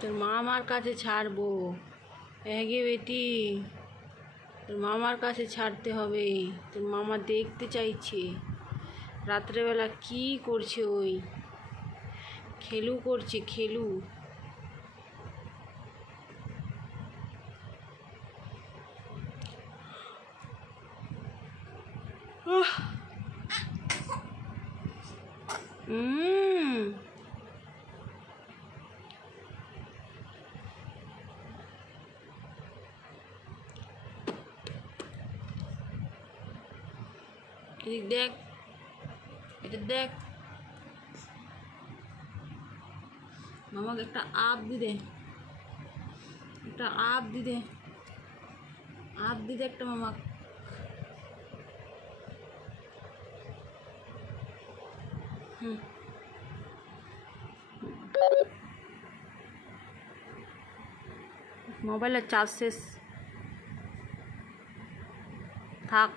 তোর মামার কাছে ছাড়বো। গে বেটি, তোর মামার কাছে ছাড়তে হবে। তোর মামা দেখতে চাইছে রাত্রেবেলা কি করছে। ওই খেলু করছে, খেলু। এদিক দেখ, এটা দেখ। মামাকে একটা আপ দি দে, একটা আপ দি দে, আপ দি দে একটা মামা। মোবাইলের চার্জ শেষ, থাক।